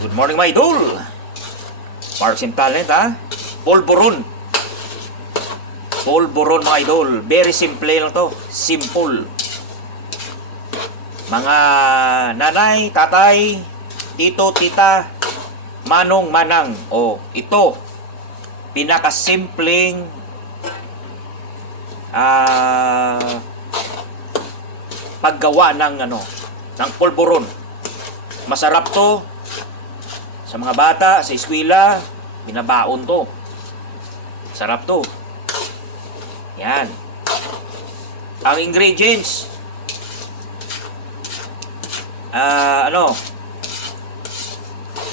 Good morning, my idol. Marks and talent, ha? Polvoron. Polvoron, mga idol. Very simple lang to. Simple. Mga nanay, tatay, tito, tita, manong, manang. O, ito. Pinakasimpleng paggawa ng polvoron. Masarap to sa mga bata, sa eskwela, binabaon to. Sarap to. Yan. Ang ingredients,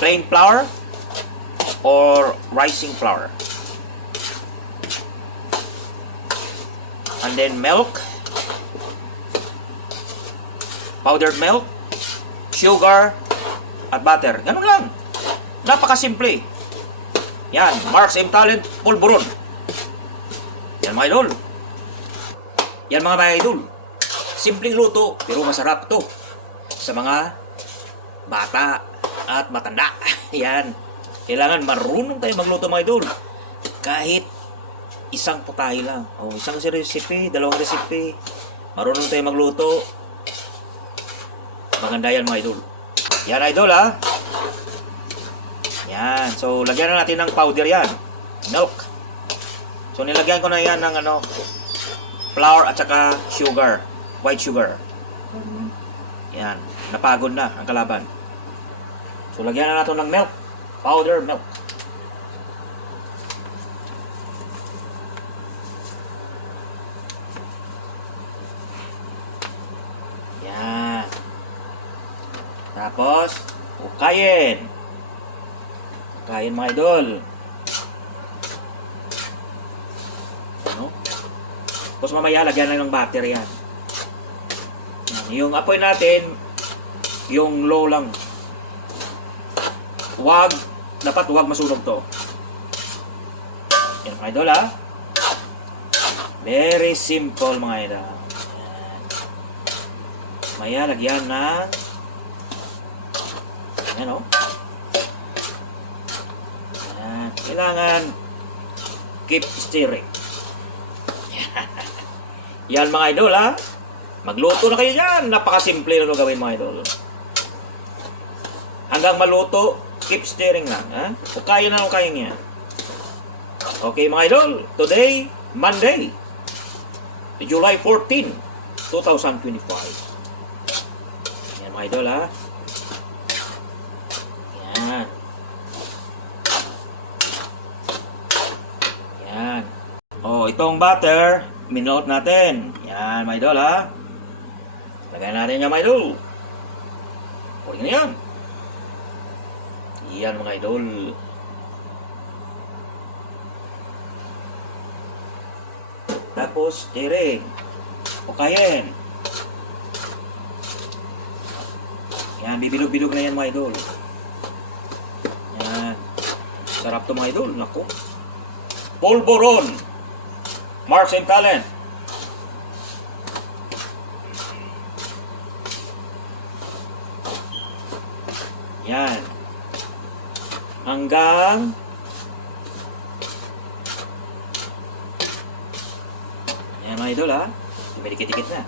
plain flour or rising flour. And then milk, powdered milk, sugar, at butter. Ganun lang. Napakasimple. Yan, Marks and Talent Polvoron. Yan mga idol. Yan mga idol. Simpleng luto, pero masarap to sa mga bata at matanda. Yan. Kailangan marunong tayo magluto mga idol. Kahit isang putahe lang. O, isang recipe, dalawang recipe. Marunong tayo magluto. Maganda yan mga idol. Yan idol ha. Yan. So, lagyan na natin ng powder yan. Milk. So, nilagyan ko na yan ng flour at saka sugar. White sugar. Yan. Napagod na ang kalaban. So, lagyan na natin ng milk. Powder milk. Yan. Tapos, ukayin. Ukayin mga idol. Ano? Tapos mamaya, lagyan na ng butter yan. Yung apoy natin, yung low lang. Dapat huwag masunog to. Yan mga idol ha. Very simple mga idol. Maya, lagyan na. Yan o. Yan. Kailangan keep stirring. Yan mga idol ha. Magluto na kayo dyan. Napakasimple na gawin mga idol. Hanggang maluto, keep stirring lang. Ha? Ukayin na ukayin niya. Okay mga idol. Today, Monday, July 14, 2025. Yan mga idol ha. Yan. Yan. Oh, itong butter, minote natin. Yan mga idol ha. Lagyan natin yan mga idol. Kunin na yan. Yan mga idol. Tapos, stirring. Ukayin. Yan, bibilog-bilog na yan mga idol. Yan. Sarap to mga idol. Naku. Polvoron. Marks and Talent. Yan. Hanggang yan mga idol ha. Dumidikit-dikit na.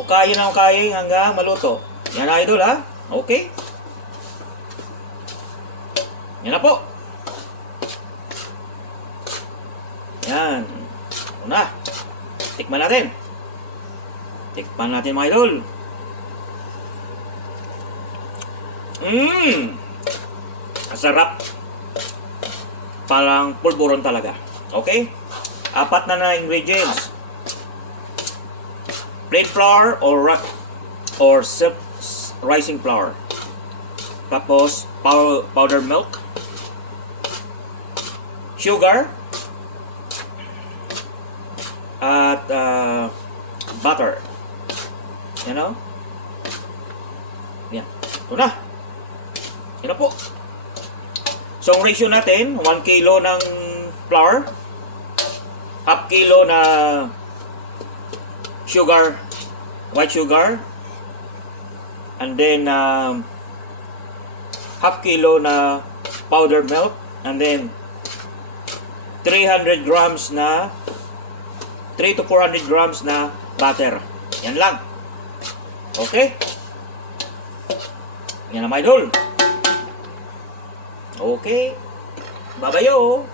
Ukayin na ukayin hanggang maluto. Yan mga idol ha. Okay. Yan na po. Yan. Una. Tikman natin. Tikman natin mga idol. Sarap. Parang polvoron talaga. Okay? 4 na ingredients. Plain flour or rising flour. Tapos powdered milk, sugar, at butter. You know? Yan. Ito na. Yan na po. So, ang ratio natin, 1 kilo ng flour, half kilo na sugar, white sugar, and then half kilo na powdered milk, and then 300 grams na 3 to 400 grams na butter. Yan lang. Okay? Yan ang mga idol. Okay. Babayo.